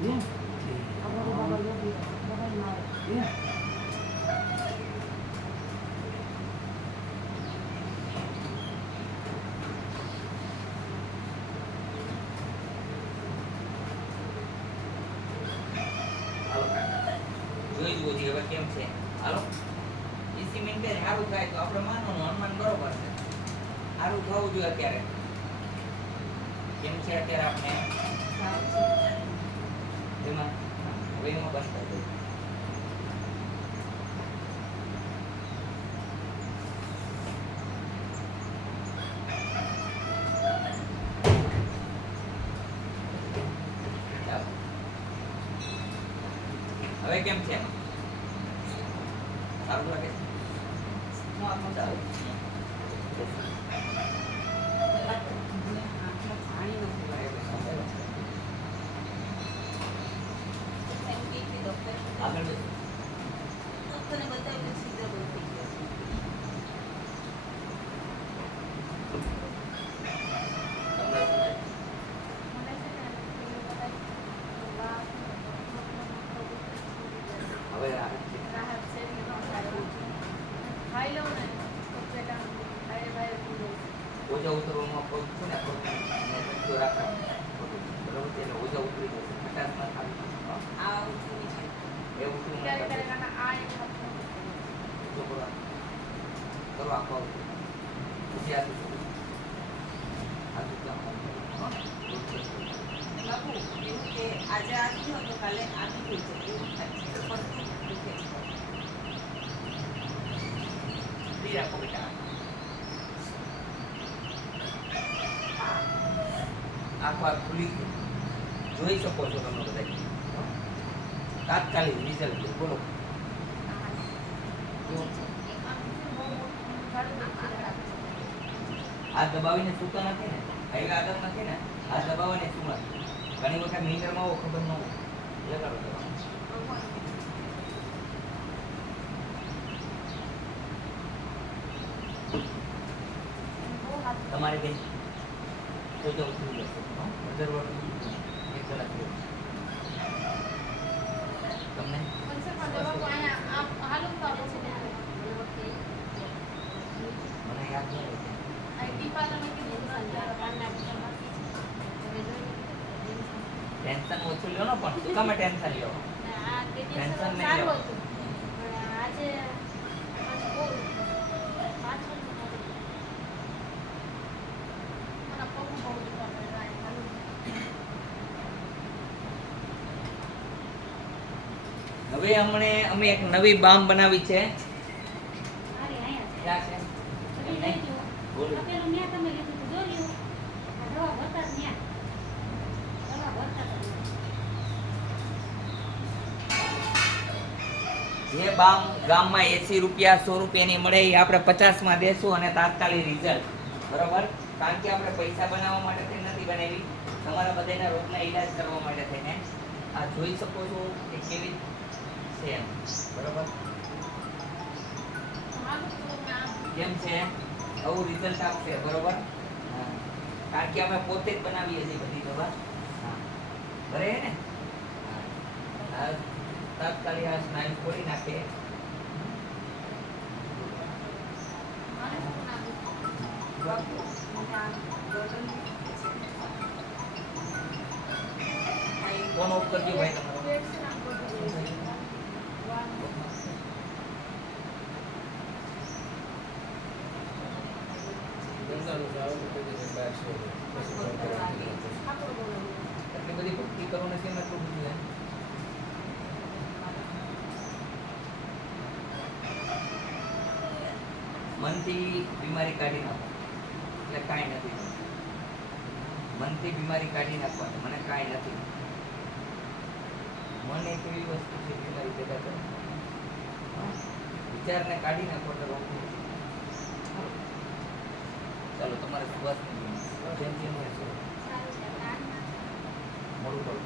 જોઈ જુઓ હવે કેમ છે. હાલો 20 મિનિટે સારું થાય તો આપણે માનવાનું અનુમાન બરોબર છે. સારું થવું જોઈએ. અત્યારે કેમ છે અત્યારે આપણે એમાં હવે એમાં બસ થઈ ગયું. હવે કેમ છે? સારું લાગે છે? આગળ ડોક્ટરને બતાવ્યું સીધા બહુ થઈ ગયા હવે રાહત છે. ઓજા ઉતરવામાં પગ છે ને પગ રાખવાનું બરોબર છે. એટલે ઓજા ઉતરી જશે. ખટાશ ના થાય. આ ઉતરી છે એવું શું કરો આખો પછી આ બાબુ એવું કે આજે આ થયું તો કાલે આ થઈ જાય એવું થાય. રાખો બેટા. આખો આ ખુલી જોઈ શકો છો તમે બધા. તાત્કાલિક રિઝલ્ટ બોલો. આ દબાવીને સૂતા નથી ને, આવી આદત નથી ને, આ દબાવીને શું નથી. ઘણી વખત મિનિટરમાં આવો ખબર ન હોય. એ કરો તમારે બેન તો જો ઉતરી જશે. 15 વર્ષ 1 કલાક તમને મને યાદ નહીં. ટેન્શન ઓછું લ્યો ને પણ શું કામે ટેન્શન લ્યો? ટેન્શન નહીં લ્યો. હવે અમે એક નવી બામ બનાવી છે. ક્યાં છે? જે બામ ગામમાં 80 રૂપિયા 100 રૂપિયાની મળે એ આપણે 50 માં દેશું અને તાત્કાલિક રિઝલ્ટ. બરોબર? કારણ કે આપણે પૈસા બનાવવા માટે થઈ નથી બનાવી, તમારા બધાના રોગના ઈલાજ કરવા માટે થઈને. આ જોઈ શકો છો કે કેવી છે એમ. બરોબર? કેમ છે? આવું રિઝલ્ટ આપશે. બરોબર? કારણ કે અમે પોતે જ બનાવીએ છીએ બધી દવા. બરે ને તાત્કાલિક આ સ્નાયુ ખોલી નાખે. કોણ ઓફ કરજો ભાઈ તમારો? એટલી બધી ભક્તિ કરો નથી ને એટલું બધું. મનથી બીમારી કાઢી નાખો એટલે કાંઈ નથી. મનથી બીમારી કાઢી નાખવાની. મને કાંઈ નથી. મન એક એવી વસ્તુ છે બીમારી પેદા કરે. વિચારને કાઢી નાખો એટલે રોગ નહીં. ચાલો તમારે શ્વાસ મોડું કરું.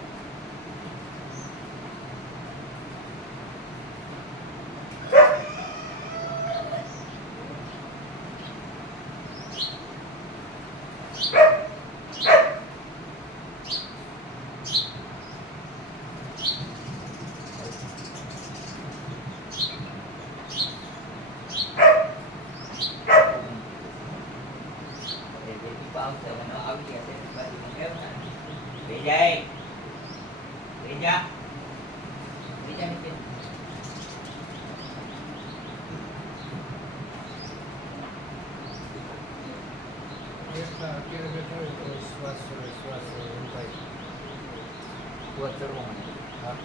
જાય બીજા બીજા નીચે અત્યારે બેઠો હોય તો શ્વાસ એમ થાય. તું ચડવો મને હા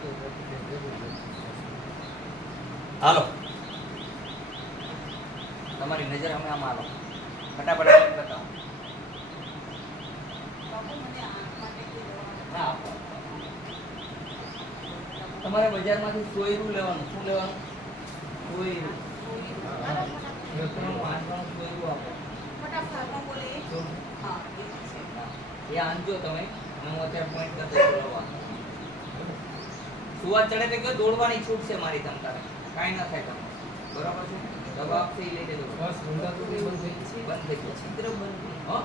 તો પછી ભેગું થાય. હાલો તમારી નજર અમે આમાં હાલો ફટાફટ આવીને બતાવો હા આપો. તમારે બજારમાંથી સોયરું લેવાનું શું લેવાનું સોયરું વાંચવાનું સોયરું આપો એ આંજો તમે અને હું અત્યારે પોઈન્ટ કરતો લેવા સુવા ચડે તો કયો દોડવાની છૂટ છે મારી તમ તારે કાંઈ ના થાય તમે બરાબર છે દવા આપશે એ લઈ લેજો શ્વાસ બંધાતું નહીં, બંધ થઈ બંધ થઈ ગયો છિદ્ર બંધ હો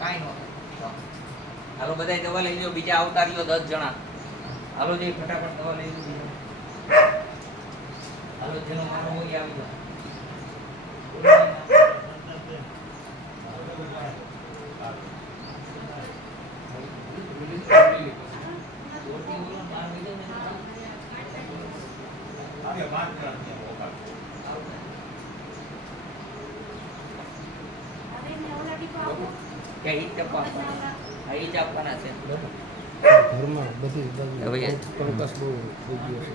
કાંઈ ન થાય હાલો બધાય દવા લઈ લો બીજા આવતા રહ્યો 10 જણા હાલો જે ફટાફટ દવા લઈ લો હાલો જેનો મારો હોય એ આવી જાઓ કે ઈ ટપવાના હા ઈ જ આપવાના છે ઘરમાં બધી બાજુ હવે કંકાસ બહુ થઈ ગયો છે.